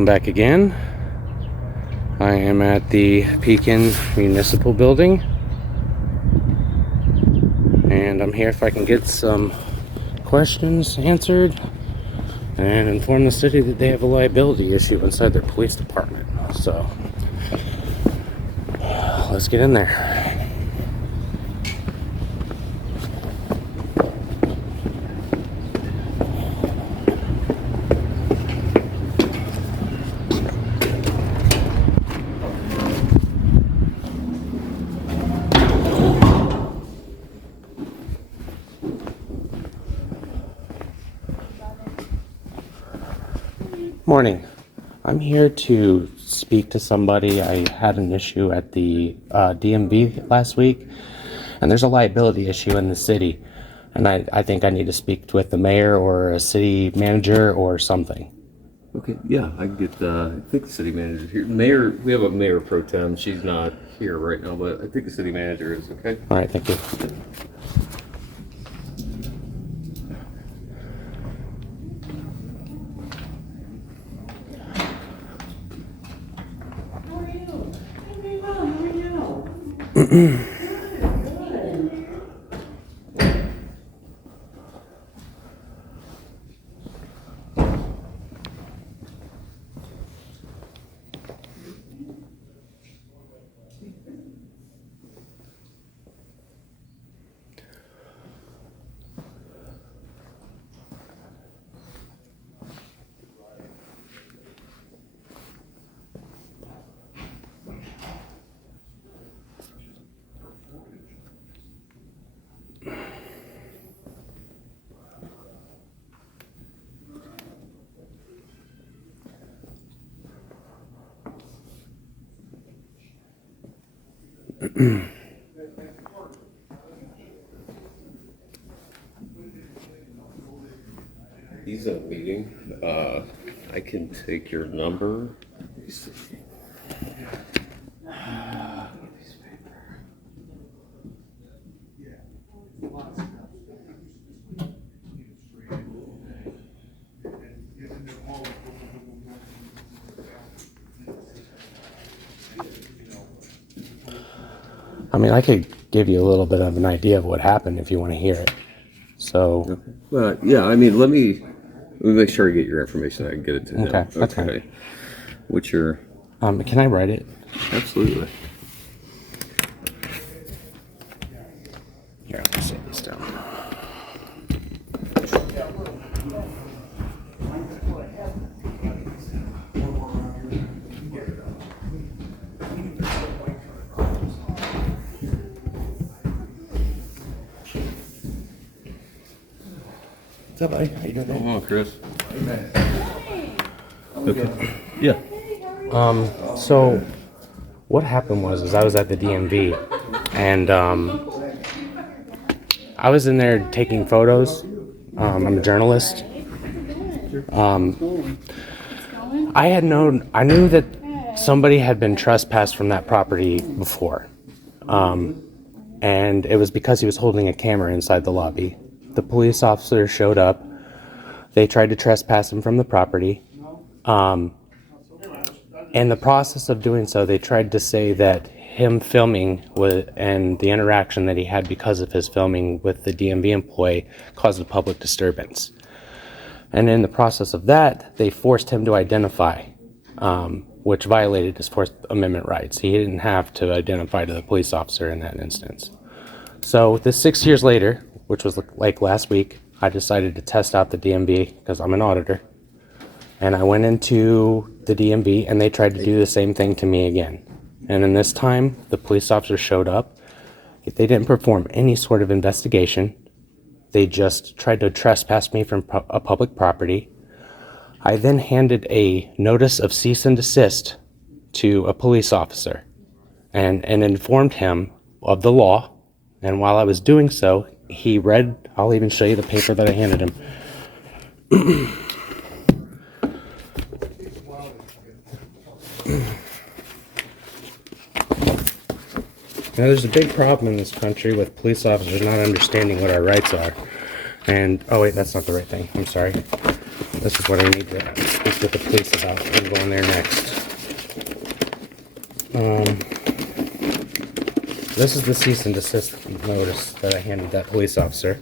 Welcome back again. I am at the Pekin Municipal building, and I'm here if I can get some questions answered and inform the city that they have a liability issue inside their police department. So let's get in there. Morning. I'm here to speak to somebody. I had an issue at the DMV last week, and there's a liability issue in the city, and I think I need to speak with the mayor or a city manager or something. Okay, yeah, I can get, I think the city manager here. Mayor, we have a mayor pro tem. She's not here right now, but I think the city manager is, okay? All right, thank you. He's in a meeting. I can take your number. I mean, I could give you a little bit of an idea of what happened if you want to hear it. So, Yeah, I mean, let me make sure I get your information. I can get it to him. Okay, that's fine. What's your? Can I write it? Absolutely. Here, I'll set this down. What's up, buddy? How you doing? Come on, Chris. Okay. Yeah. So what happened was I was at the DMV, and I was in there taking photos. I'm a journalist. I knew that somebody had been trespassed from that property before, and it was because he was holding a camera inside the lobby. The police officer showed up. They tried to trespass him from the property. In the process of doing so, they tried to say that him filming and the interaction that he had because of his filming with the DMV employee caused a public disturbance. And in the process of that, they forced him to identify, which violated his Fourth Amendment rights. He didn't have to identify to the police officer in that instance. So this 6 years later, which was like last week, I decided to test out the DMV because I'm an auditor. And I went into the DMV and they tried to do the same thing to me again. And in this time, the police officer showed up. They didn't perform any sort of investigation. They just tried to trespass me from a public property. I then handed a notice of cease and desist to a police officer and informed him of the law. And while I was doing so, he read, I'll even show you the paper that I handed him. Now, there's a big problem in this country with police officers not understanding what our rights are. And, oh wait, that's not the right thing. I'm sorry. This is what I need to speak with the police about. I'm going there next. This is the cease and desist notice that I handed that police officer.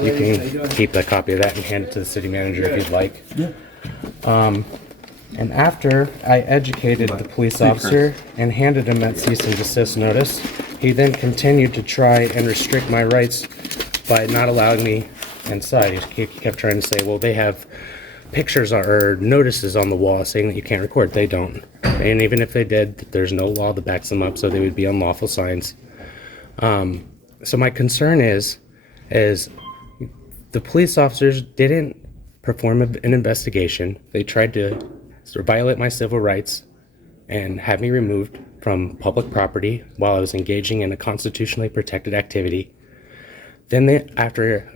You can keep a copy of that and hand it to the city manager if you'd like. Yeah. And after I educated the police officer and handed him that cease and desist notice, he then continued to try and restrict my rights by not allowing me inside. He kept trying to say, well, they have pictures or notices on the wall saying that you can't record. They don't. And even if they did, there's no law that backs them up, so they would be unlawful signs. So my concern is the police officers didn't perform an investigation. They tried to violate my civil rights and have me removed from public property while I was engaging in a constitutionally protected activity. Then after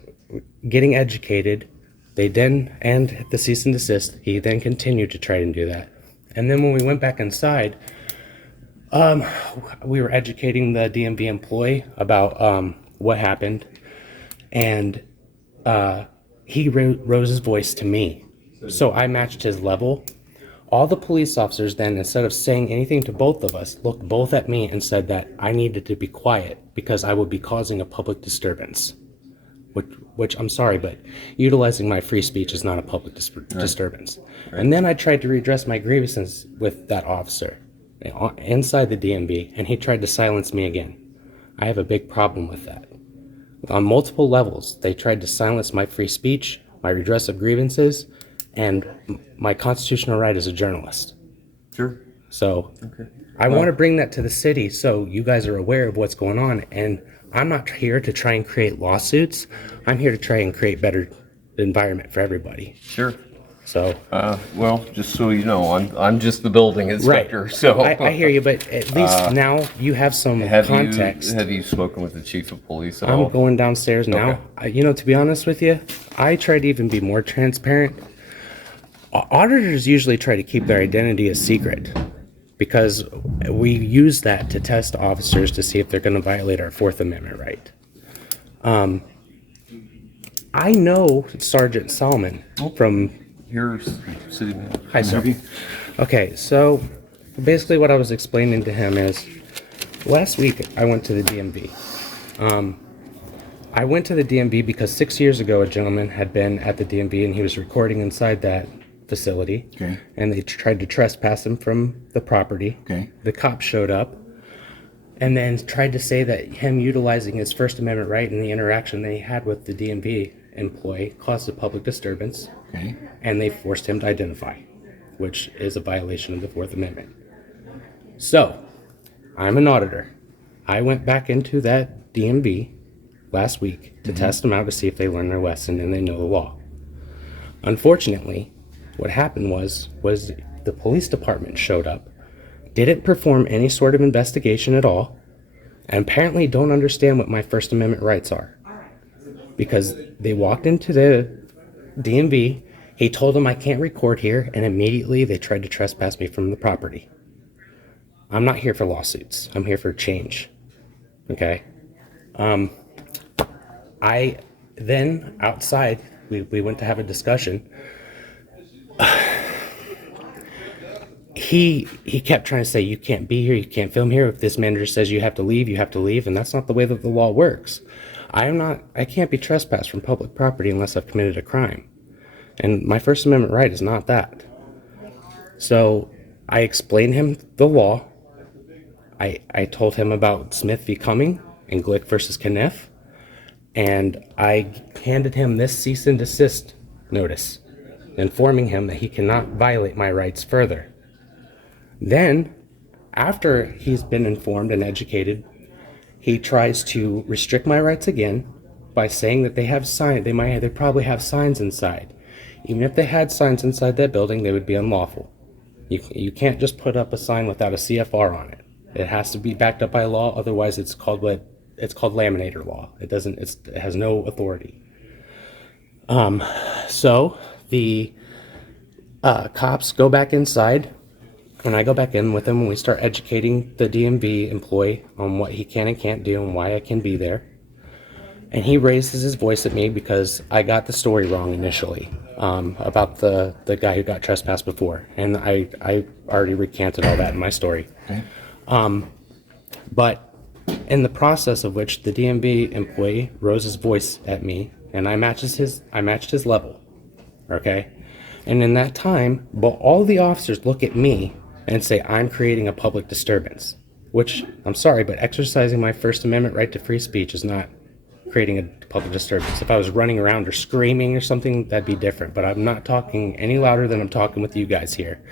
getting educated, they then, and the cease and desist, he then continued to try and do that. And then when we went back inside, we were educating the DMV employee about what happened, and he rose his voice to me. So I matched his level. All the police officers then, instead of saying anything to both of us, looked both at me and said that I needed to be quiet because I would be causing a public disturbance. Which I'm sorry, but utilizing my free speech is not a public disturbance. Right. And then I tried to redress my grievances with that officer inside the DMV, and he tried to silence me again. I have a big problem with that. On multiple levels, they tried to silence my free speech, my redress of grievances, and my constitutional right as a journalist. Sure. So I want to bring that to the city so you guys are aware of what's going on. And I'm not here to try and create lawsuits. I'm here to try and create better environment for everybody. Sure. So, well, just so you know, I'm just the building inspector. Right. So I hear you, but at least now you have some context. Have you spoken with the chief of police at all? I'm going downstairs now. To be honest with you, I try to even be more transparent. Auditors usually try to keep their identity a secret because we use that to test officers to see if they're going to violate our Fourth Amendment right. I know Sergeant Solomon from... Here's city manager. Hi, sir. Okay, so basically what I was explaining to him is last week I went to the DMV. I went to the DMV because 6 years ago a gentleman had been at the DMV and he was recording inside that facility. Okay. And they tried to trespass him from the property. Okay. The cops showed up and then tried to say that him utilizing his First Amendment right and the interaction that he had with the DMV employee caused a public disturbance. Okay. And they forced him to identify, which is a violation of the Fourth Amendment. So, I'm an auditor. I went back into that DMV last week to test them out to see if they learned their lesson and they know the law. Unfortunately, what happened was the police department showed up, didn't perform any sort of investigation at all, and apparently don't understand what my First Amendment rights are. Because they walked into the DMV, he told them I can't record here, and immediately they tried to trespass me from the property. I'm not here for lawsuits. I'm here for change. Okay? I then, outside, we went to have a discussion. He kept trying to say, you can't be here, you can't film here. If this manager says you have to leave, you have to leave, and that's not the way that the law works. I can't be trespassed from public property unless I've committed a crime. And my First Amendment right is not that. So I explained him the law. I told him about Smith v. Cumming and Glick versus Kniff. And I handed him this cease and desist notice, informing him that he cannot violate my rights further. Then, after he's been informed and educated, he tries to restrict my rights again by saying that they have signs. They probably have signs inside. Even if they had signs inside that building, they would be unlawful. You can't just put up a sign without a CFR on it. It has to be backed up by law. Otherwise, it's called laminator law. It has no authority. So the cops go back inside. And I go back in with him and we start educating the DMV employee on what he can and can't do and why I can be there. and he raises his voice at me because I got the story wrong initially, about the guy who got trespassed before, and I already recanted all that in my story. Okay. But in the process of which the DMV employee rose his voice at me, and I matched his level, okay? And in that time, but all the officers look at me and say I'm creating a public disturbance, which, I'm sorry, but exercising my First Amendment right to free speech is not creating a public disturbance. If I was running around or screaming or something, that'd be different, but I'm not talking any louder than I'm talking with you guys here.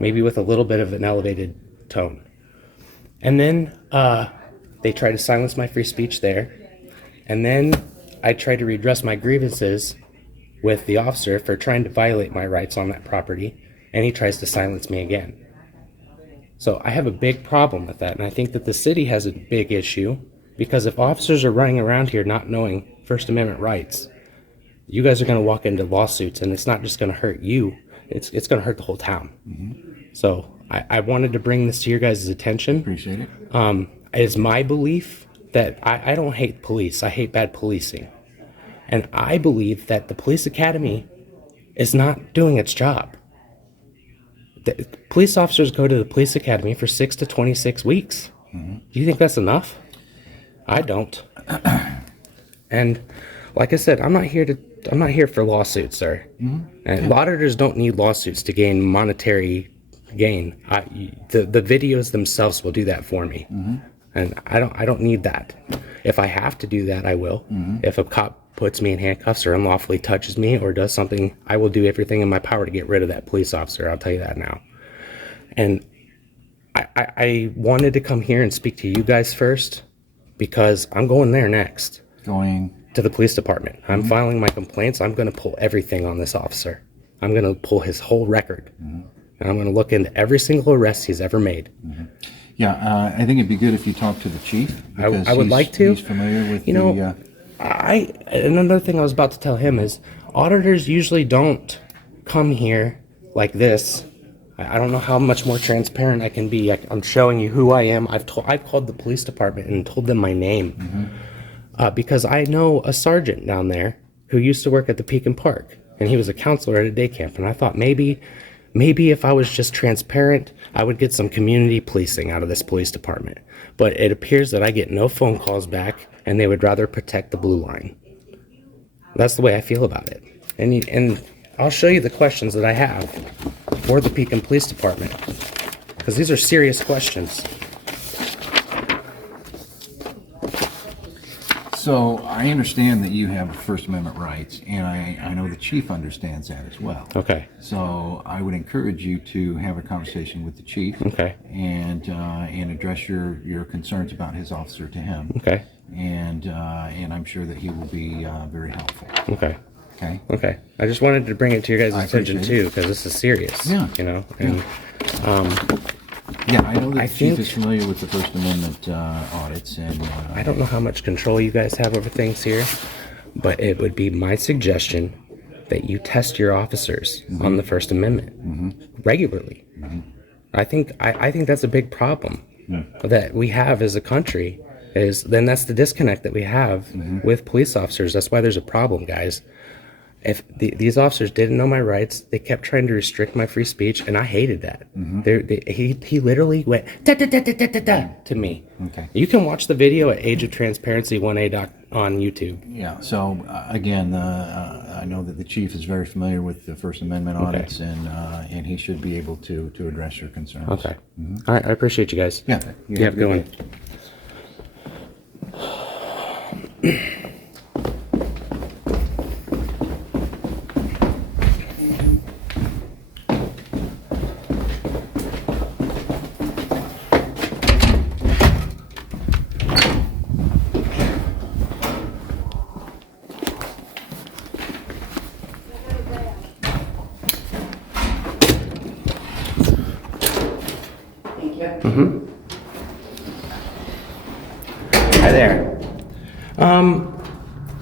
Maybe with a little bit of an elevated tone. And then they try to silence my free speech there. And then I try to redress my grievances with the officer for trying to violate my rights on that property, and he tries to silence me again. So I have a big problem with that, and I think that the city has a big issue, because if officers are running around here not knowing First Amendment rights, you guys are going to walk into lawsuits, and it's not just going to hurt you, it's going to hurt the whole town. Mm-hmm. So I wanted to bring this to your guys' attention. Appreciate it. It's my belief that I don't hate police, I hate bad policing. And I believe that the police academy is not doing its job. The police officers go to the police academy for 6 to 26 weeks. Mm-hmm. Do you think that's enough? I don't. And like I said, I'm not here for lawsuits, sir. Mm-hmm. And auditors don't need lawsuits to gain monetary gain. The videos themselves will do that for me. Mm-hmm. And I don't need that. If I have to do that, I will. Mm-hmm. If a cop puts me in handcuffs or unlawfully touches me or does something, I will do everything in my power to get rid of that police officer. I'll tell you that now. And I wanted to come here and speak to you guys first because I'm going there next. Going to the police department. I'm filing my complaints. I'm going to pull everything on this officer. I'm going to pull his whole record. Mm-hmm. And I'm going to look into every single arrest he's ever made. Mm-hmm. Yeah, I think it'd be good if you talk to the chief. I would like to. He's familiar with another thing I was about to tell him is auditors usually don't come here like this. I don't know how much more transparent I can be. I'm showing you who I am. I've called the police department and told them my name, because I know a sergeant down there who used to work at the Pekin Park, and he was a counselor at a day camp. And I thought maybe if I was just transparent, I would get some community policing out of this police department. But it appears that I get no phone calls back, and they would rather protect the blue line. That's the way I feel about it. And I'll show you the questions that I have for the Pekin Police Department, because these are serious questions. So I understand that you have First Amendment rights, and I know the chief understands that as well. Okay. So I would encourage you to have a conversation with the chief. Okay. And address your concerns about his officer to him. Okay. And I'm sure that he will be very helpful. Okay. Okay. Okay. I just wanted to bring it to your guys' attention too, because this is serious. Yeah. You know. And yeah, I know that the chief is familiar with the First Amendment audits, and I don't know how much control you guys have over things here, but it would be my suggestion that you test your officers on the First Amendment regularly. I think that's a big problem that we have as a country. Then that's the disconnect that we have with police officers. That's why there's a problem, guys. If these officers didn't know my rights, they kept trying to restrict my free speech, and I hated that. He literally went da-da-da-da-da-da to me. Okay. You can watch the video at Age of Transparency 1A on YouTube. Yeah. So again, I know that the chief is very familiar with the First Amendment audits, and he should be able to address your concerns. Okay. All right. I appreciate you guys. Yeah. You have a good one. Hi there.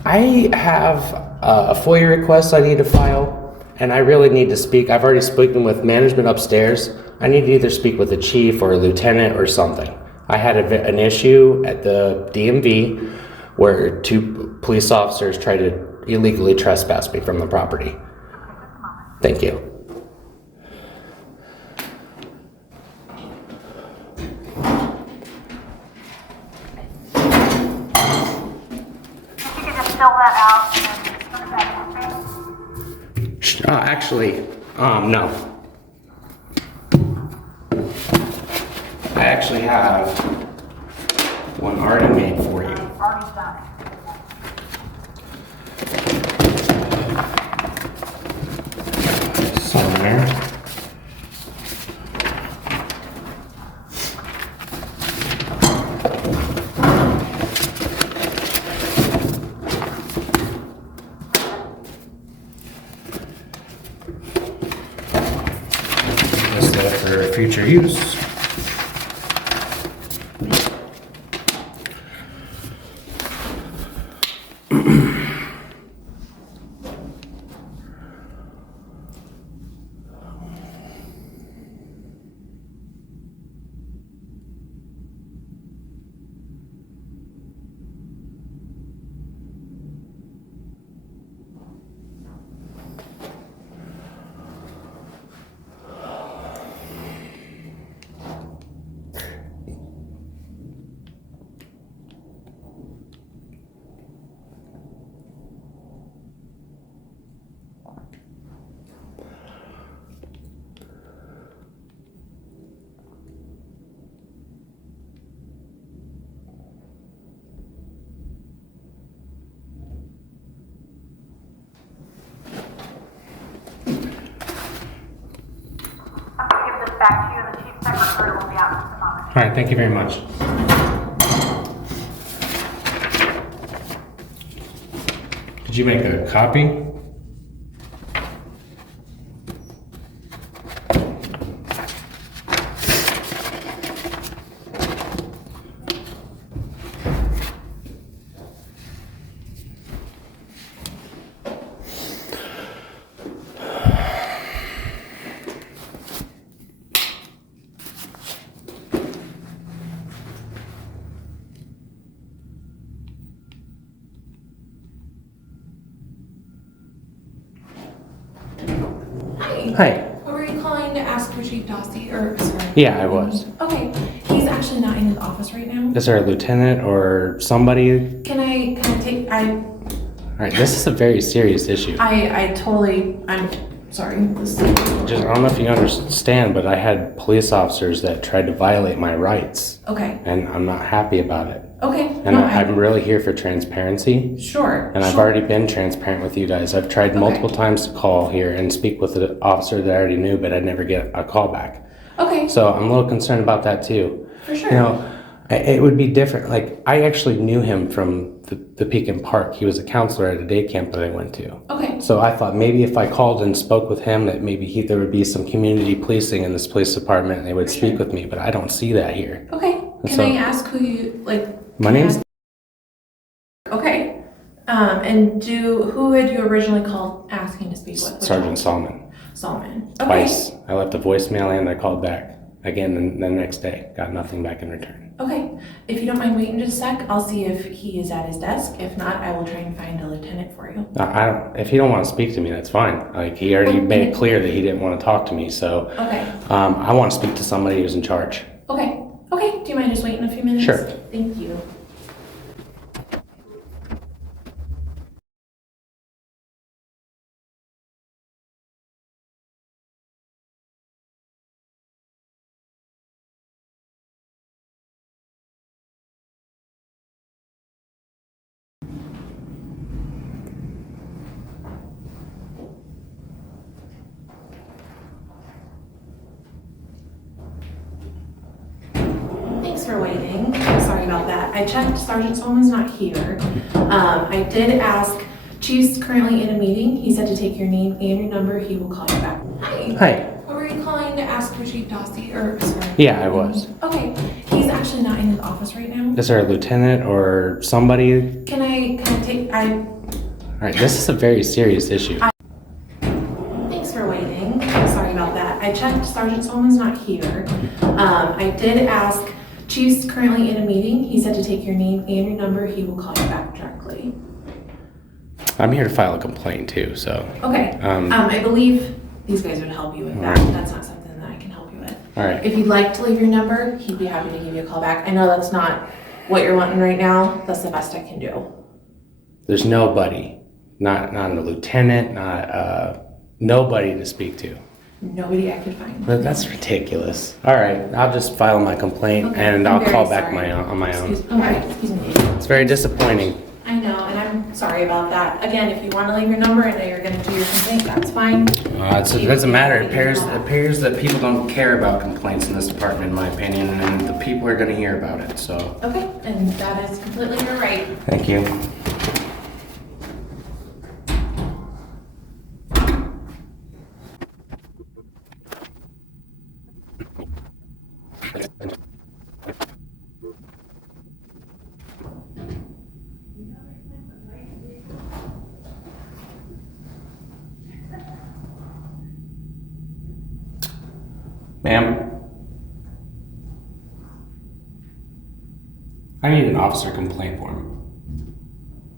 I have a FOIA request I need to file, and I really need to speak. I've already spoken with management upstairs. I need to either speak with the chief or a lieutenant or something. I had an issue at the DMV where 2 police officers tried to illegally trespass me from the property. Thank you. You can just fill that out and put that in. Actually, no. I actually have one already made for you. Already done. Somewhere. Just that for future use. I'll give this back to you, and the chief secretary will be out in just a moment. All right, thank you very much. Did you make a copy? Hi. Were you calling to ask for Chief Dossie, or sorry? Yeah, I was. Okay, he's actually not in his office right now. Is there a lieutenant or somebody? Can I take, All right, this is a very serious issue. I'm sorry, this Just, I don't know if you understand, but I had police officers that tried to violate my rights, okay, and I'm not happy about it. okay. And No, I'm really here for transparency, Sure. and I've sure. already been transparent with you guys. I've tried multiple times to call here and speak with the officer that I already knew, but I'd never get a call back. Okay, So I'm a little concerned about that too. for sure. You know, it would be different. Like, I actually knew him from the Pekin Park. He was a counselor at a day camp that I went to. Okay, So I thought maybe if I called and spoke with him, that maybe there would be some community policing in this police department and they would speak with me, but I don't see that here. okay. Can So- I ask who you, like? My can I name's... ask- Okay. And who had you originally called asking to speak with? Sergeant Solomon. Solomon. Okay. Twice. I left a voicemail and I called back again the next day. Got nothing back in return. Okay. If you don't mind waiting just a sec, I'll see if he is at his desk. If not, I will try and find a lieutenant for you. I don't... If he don't want to speak to me, that's fine. Like, he already made it clear that he didn't want to talk to me, so... Okay. I want to speak to somebody who's in charge. Okay. Okay. Do you mind just waiting a few minutes? Sure. Thank you. Thanks for waiting. Sorry about that. I checked, Sergeant Solomon's not here. I did ask, Chief's currently in a meeting. He said to take your name and your number. He will call you back. Hi. Hi. Were you calling to ask for Chief Dossie, or sorry? Yeah, I was. Okay. He's actually not in his office right now. Is there a lieutenant or somebody? Can I take, All right, this is a very serious issue. Thanks for waiting. Sorry about that. I checked, Sergeant Solomon's not here. I did ask, Chief's currently in a meeting. He said to take your name and your number. He will call you back directly. I'm here to file a complaint too, so. Okay. I believe these guys would help you with that. Alright. That's not something that I can help you with. All right. If you'd like to leave your number, he'd be happy to give you a call back. I know that's not what you're wanting right now. That's the best I can do. There's nobody, not a lieutenant, nobody to speak to. Nobody I could find. But that's ridiculous. All right, I'll just file my complaint Okay, and I'm I'll very call back sorry. on my own. Excuse me. It's very disappointing. I know, and I'm sorry about that. Again, if you want to leave your number and you're going to do your complaint, that's fine. It doesn't matter. It appears that people don't care about complaints in this department, in my opinion, and the people are going to hear about it. So. Okay, and that is completely your right. Thank you. Ma'am, I need an officer complaint form.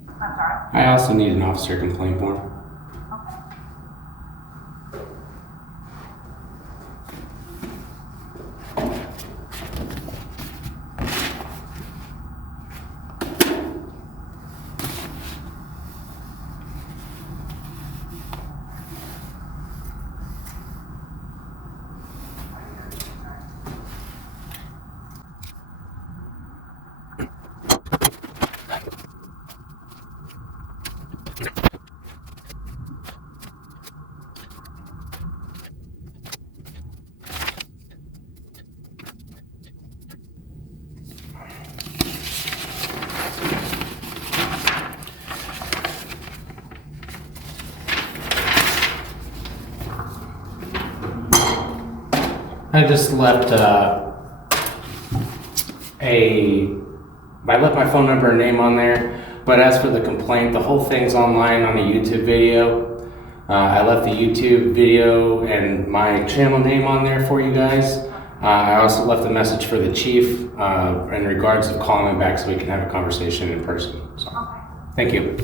I'm sorry. I also need an officer complaint form. I just left I left my phone number and name on there, but as for the complaint, the whole thing's online on a YouTube video. I left the YouTube video and my channel name on there for you guys. I also left a message for the chief in regards of calling him back so we can have a conversation in person. So, thank you.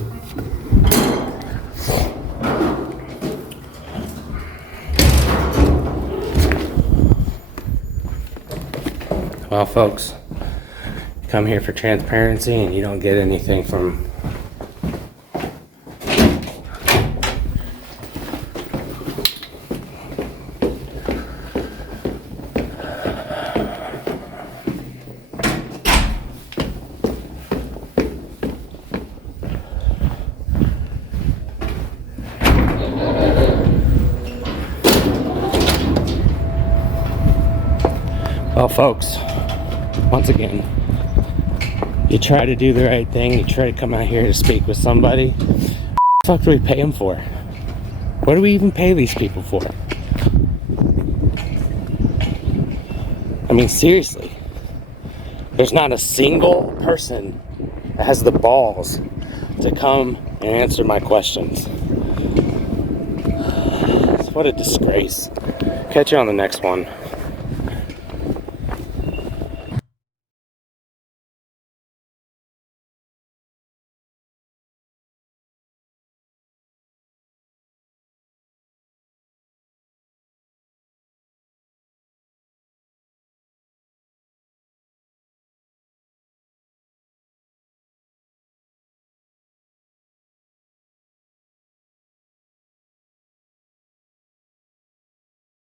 Well, folks, come here for transparency and you don't get anything from. Well, folks, once again, you try to do the right thing, you try to come out here to speak with somebody. What the fuck do we pay them for? What do we even pay these people for? I mean, seriously, there's not a single person that has the balls to come and answer my questions. What a disgrace. Catch you on the next one.